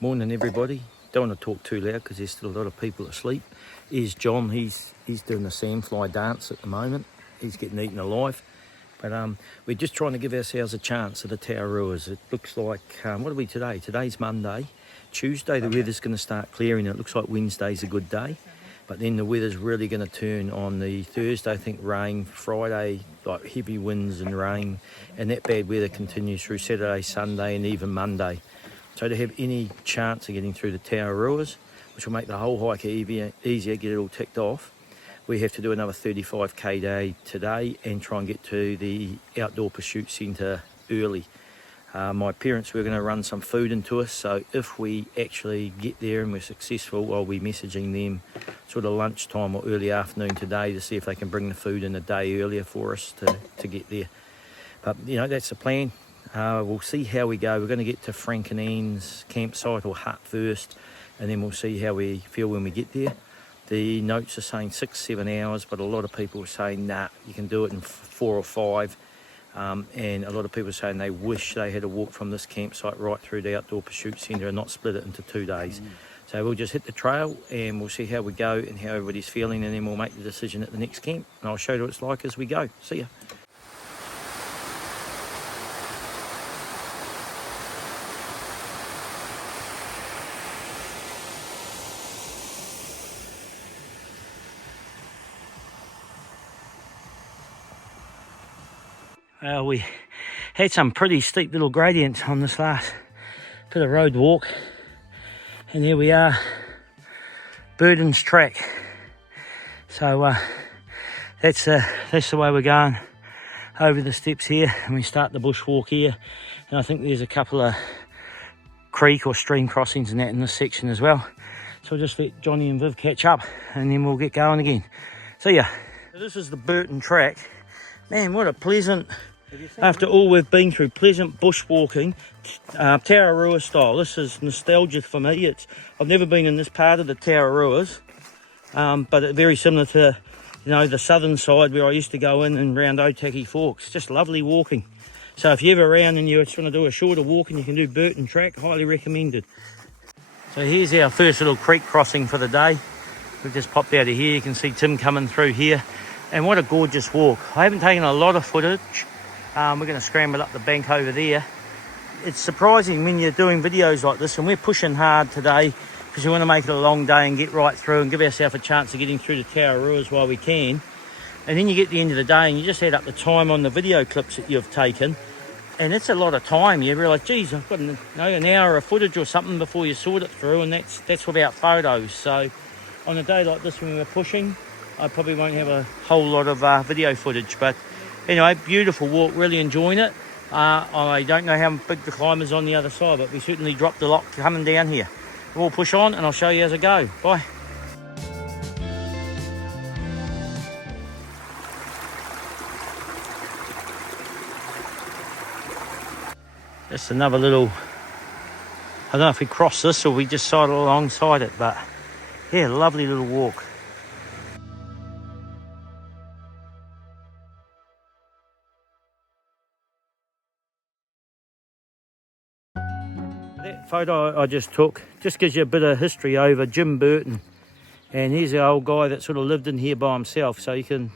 Morning everybody. Don't want to talk too loud because there's still a lot of people asleep. Here's John, he's doing the sandfly dance at the moment. He's getting eaten alive. But we're just trying to give ourselves a chance at the Tauraruas. It looks like, what are we today? Today's Monday. Tuesday the weather's going to start clearing. It looks like Wednesday's a good day. But then the weather's really going to turn on the Thursday, I think rain. Friday, like heavy winds and rain. And that bad weather continues through Saturday, Sunday and even Monday. So to have any chance of getting through the Tauraruas, which will make the whole hike easier, get it all ticked off, we have to do another 35k day today and try and get to the outdoor pursuit centre early. My parents were going to run some food into us, so if we actually get there and we're successful, I'll be messaging them sort of lunchtime or early afternoon today to see if they can bring the food in a day earlier for us to get there. But you know, that's the plan. We'll see how we go. We're going to get to Frank and Anne's campsite or hut first, and then we'll see how we feel when we get there. The notes are saying 6-7 hours, but a lot of people are saying, nah, you can do it in 4 or 5. And a lot of people are saying they wish they had to walk from this campsite right through the outdoor pursuit centre and not split it into 2 days. So we'll just hit the trail and we'll see how we go and how everybody's feeling, and then we'll make the decision at the next camp. And I'll show you what it's like as we go. See ya. We had some pretty steep little gradients on this last bit of road walk, and here we are, Burden's track. So that's the way we're going over the steps here, and we start the bushwalk here, and I think there's a couple of creek or stream crossings and that in this section as well. So I'll just let Johnny and Viv catch up and then we'll get going again. See ya. So this is the Burton track. Man, what a pleasant, after all we've been through, pleasant bushwalking, Taurarua style. This is nostalgic for me. I've never been in this part of the Tauraruas, but it's very similar to, you know, the southern side where I used to go in and round Otaki Forks. Just lovely walking. So if you're ever around and you just want to do a shorter walk and you can do Burton track, highly recommended. So here's our first little creek crossing for the day. We've just popped out of here. You can see Tim coming through here. And what a gorgeous walk. I haven't taken a lot of footage. We're going to scramble up the bank over there. It's surprising when you're doing videos like this, and we're pushing hard today because we want to make it a long day and get right through and give ourselves a chance of getting through the Tauraruas while we can. And then you get to the end of the day and you just add up the time on the video clips that you've taken, and it's a lot of time. You realise, geez, I've got an hour of footage or something before you sort it through, and that's without photos. So on a day like this when we're pushing, I probably won't have a whole lot of video footage, but anyway, beautiful walk, really enjoying it. I don't know how big the climb is on the other side, but we certainly dropped a lot coming down here. We'll push on and I'll show you as I go. Bye. Just another little, I don't know if we cross this or we just sidle alongside it, but yeah, lovely little walk. That photo I just took just gives you a bit of history over Jim Burton, and he's the old guy that sort of lived in here by himself, so you can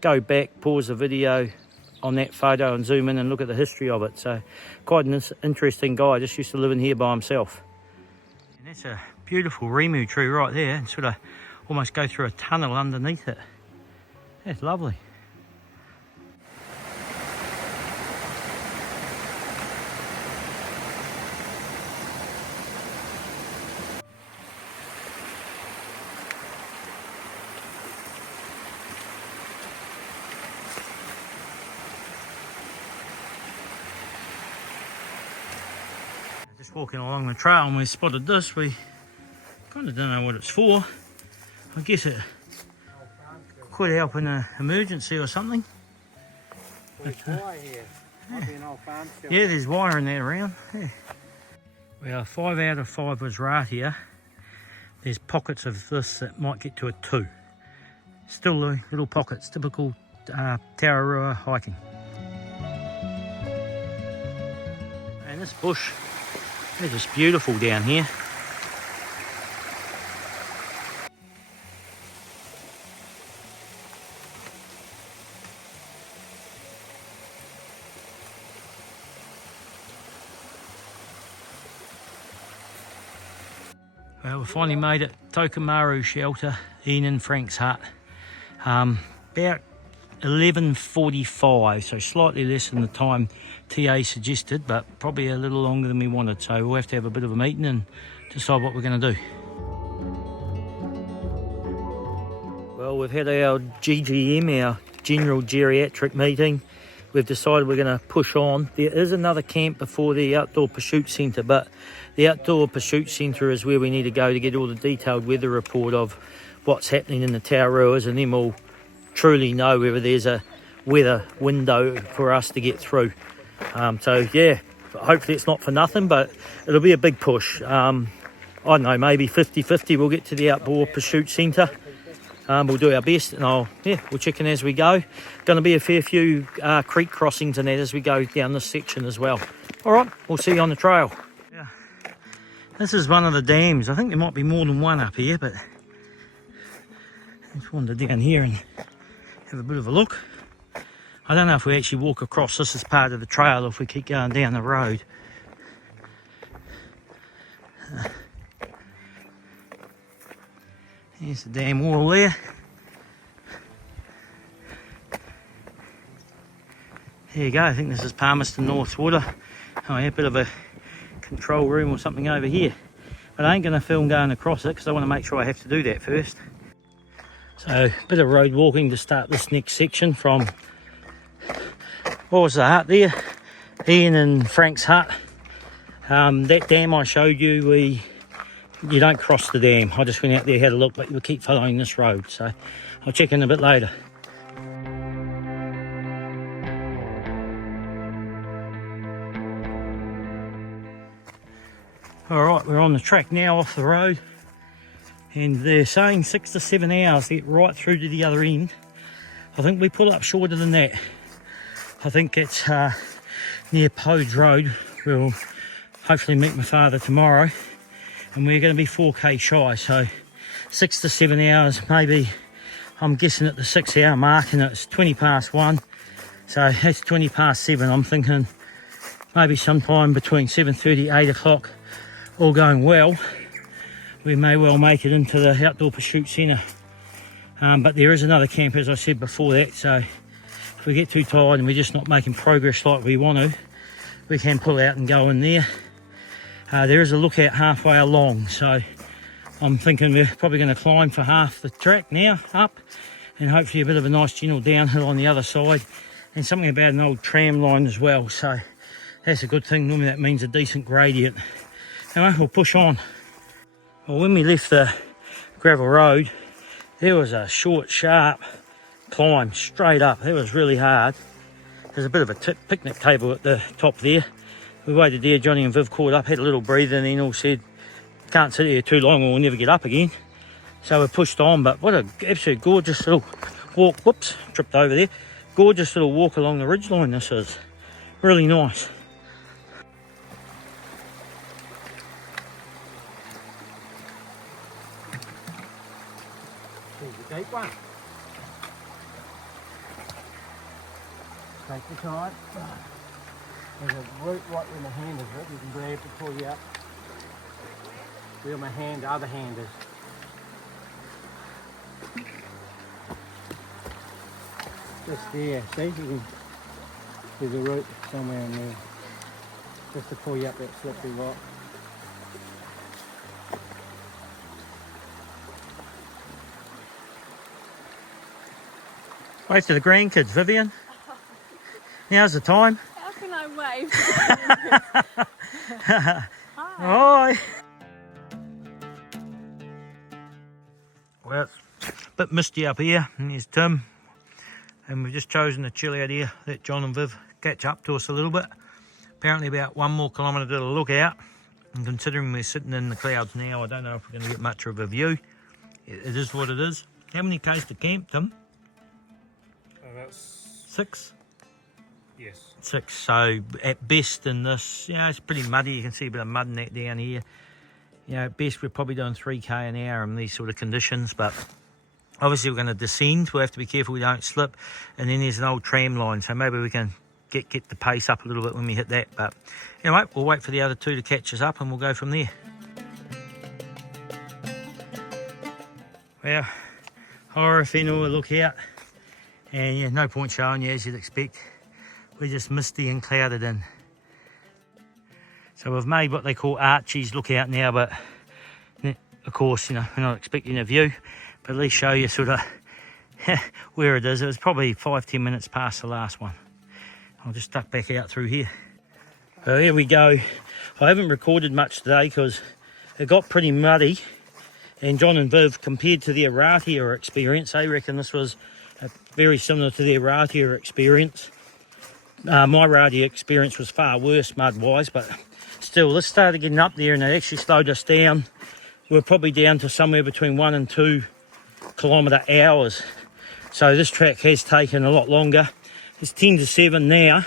go back, pause the video on that photo and zoom in and look at the history of it. So quite an interesting guy, just used to live in here by himself. And that's a beautiful rimu tree right there, and sort of almost go through a tunnel underneath it. That's lovely. Just walking along the trail and we spotted this. We kind of don't know what it's for. I guess it could help in an emergency or something. But, yeah, there's wire in there around. Yeah. Well, 5 out of 5 was right here. There's pockets of this that might get to a 2. Still little pockets, typical Taurarua hiking. And this bush is just beautiful down here. Well, we finally made it. Tokomaru shelter, Ian and Frank's hut. About 11:45, so slightly less than the time TA suggested, but probably a little longer than we wanted. So we'll have to have a bit of a meeting and decide what we're going to do. Well, we've had our GGM, our General Geriatric meeting. We've decided we're going to push on. There is another camp before the Outdoor Pursuit Centre, but the Outdoor Pursuit Centre is where we need to go to get all the detailed weather report of what's happening in the Tauruas, and then we'll truly know whether there's a weather window for us to get through. So yeah, hopefully it's not for nothing, but it'll be a big push. I don't know, maybe 50-50 we'll get to the Outdoor Pursuit Centre. We'll do our best, and we'll check in as we go. Going to be a fair few creek crossings and that as we go down this section as well. All right, we'll see you on the trail. Yeah. This is one of the dams. I think there might be more than one up here, but let's wander down here and have a bit of a look. I don't know if we actually walk across this as part of the trail or if we keep going down the road. Here's the dam wall there. There you go, I think this is Palmerston North's water. Oh yeah, a bit of a control room or something over here. But I ain't going to film going across it because I want to make sure I have to do that first. So, a bit of road walking to start this next section from, what was the hut there? Ian and Frank's hut. That dam I showed you, you don't cross the dam. I just went out there, had a look, but you keep following this road. So I'll check in a bit later. All right, we're on the track now off the road. And they're saying 6 to 7 hours to get right through to the other end. I think we pull up shorter than that. I think it's near Podes Road. We'll hopefully meet my father tomorrow. And we're going to be 4k shy, so 6 to 7 hours, maybe. I'm guessing at the 6 hour mark, and it's 20 past 1, so that's 20 past 7. I'm thinking maybe sometime between 7:30 8 o'clock, all going well, we may well make it into the Outdoor Pursuit Centre. But there is another camp, as I said before that, so if we get too tired and we're just not making progress like we want to, we can pull out and go in there. There is a lookout halfway along, so I'm thinking we're probably going to climb for half the track now up, and hopefully a bit of a nice gentle downhill on the other side, and something about an old tram line as well, so that's a good thing. Normally that means a decent gradient. Anyway, we'll push on. Well, when we left the gravel road, there was a short, sharp climb straight up. It was really hard. There's a bit of a picnic table at the top there. We waited there, Johnny and Viv caught up, had a little breather, and then all said, can't sit here too long or we'll never get up again. So we pushed on, but what an absolute gorgeous little walk. Whoops, tripped over there. Gorgeous little walk along the ridgeline this is. Really nice. Here's the deep one. Take the time. There's a root right where my hand is, you can grab to pull you up. Where my hand, the other hand is. Just there, see, you can, there's a root somewhere in there. Just to pull you up that slippery rock. Wave to the grandkids, Vivian. Now's the time. How can I wave? Hi. Well, it's a bit misty up here, and there's Tim. And we've just chosen to chill out here, let John and Viv catch up to us a little bit. Apparently about 1 more kilometre to the lookout. And considering we're sitting in the clouds now, I don't know if we're going to get much of a view. It is what it is. How many k's to camp, Tim? About 6? Yes. 6, so at best in this, it's pretty muddy. You can see a bit of mud in that down here. At best we're probably doing 3k an hour in these sort of conditions, but obviously we're going to descend. We'll have to be careful we don't slip. And then there's an old tram line, so maybe we can get the pace up a little bit when we hit that. But anyway, we'll wait for the other two to catch us up and we'll go from there. Well, Horrorfino, look out. And yeah, no point showing you as you'd expect. We're just misty and clouded in. So we've made what they call Archie's look out now, but of course, you know, we're not expecting a view, but at least show you sort of where it is. It was probably 5-10 minutes past the last one. I'll just duck back out through here. So here we go. I haven't recorded much today because it got pretty muddy, and John and Viv, compared to the Aratia experience, they reckon this was very similar to the Aratia experience. My Aratia experience was far worse mud-wise, but still, this started getting up there and it actually slowed us down. We're probably down to somewhere between 1 and 2 kilometre hours. So this track has taken a lot longer. It's 10 to 7 now,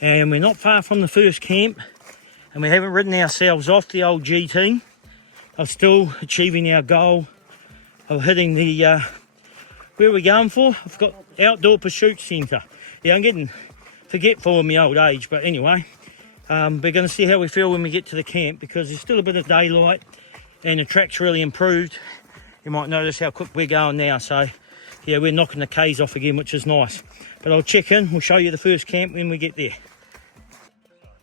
and we're not far from the first camp, and we haven't ridden ourselves off the old G team. I'm still achieving our goal of hitting the, where are we going for? I've got Outdoor Pursuit Centre. Yeah, I'm getting forgetful in my old age, but anyway, we're going to see how we feel when we get to the camp, because there's still a bit of daylight and the track's really improved. You might notice how quick we're going now, so yeah, we're knocking the K's off again, which is nice. But I'll check in, we'll show you the first camp when we get there.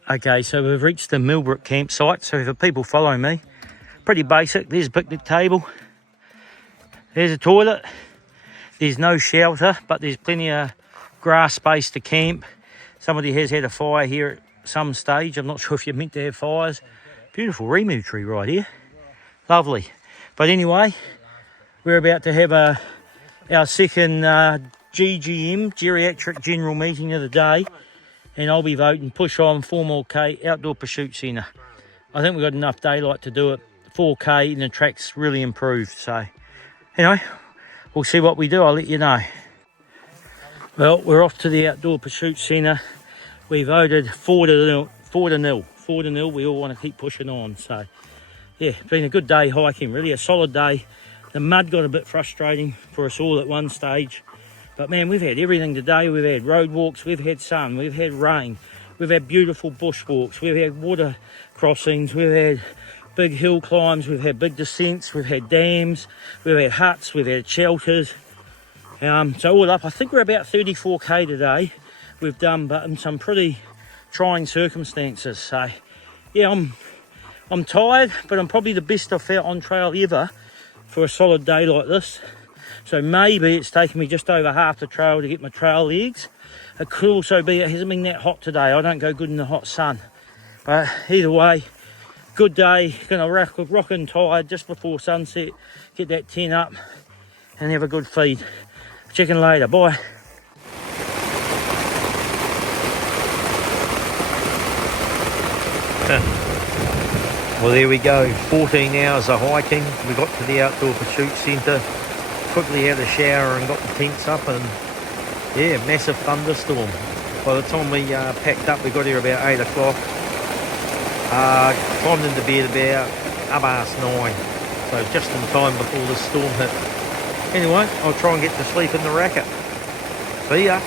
Okay, so we've reached the Millbrook campsite. So for people following me, pretty basic. There's a picnic table, there's a toilet, there's no shelter, but there's plenty of grass space to camp. Somebody has had a fire here at some stage. I'm not sure if you're meant to have fires. Beautiful Rimu tree right here, lovely. But anyway, we're about to have our second GGM, Geriatric General Meeting of the day, and I'll be voting push on 4 more K Outdoor Pursuit Centre. I think we've got enough daylight to do it. 4K and the track's really improved. So anyway, we'll see what we do. I'll let you know. Well, we're off to the Outdoor Pursuit Centre. We voted 4 to 0. 4 to 0. We all want to keep pushing on. So yeah, been a good day hiking, really a solid day. The mud got a bit frustrating for us all at one stage, but man, we've had everything today. We've had road walks, we've had sun, we've had rain, we've had beautiful bush walks, we've had water crossings, we've had big hill climbs, we've had big descents, we've had dams, we've had huts, we've had shelters. So all up, I think we're about 34K today we've done, but in some pretty trying circumstances. So yeah, I'm tired, but I'm probably the best I've felt on trail ever for a solid day like this. So maybe it's taken me just over half the trail to get my trail legs. It could also be it hasn't been that hot today. I don't go good in the hot sun. But either way, good day. Gonna rock and tired just before sunset, get that tent up and have a good feed. Check in later, bye. Well, there we go, 14 hours of hiking. We got to the Outdoor Pursuit Centre, quickly had a shower and got the tents up, and yeah, massive thunderstorm. By the time we packed up, we got here about 8 o'clock. Climbed into bed about 9, so just in time before the storm hit. Anyway, I'll try and get to sleep in the racket. See ya.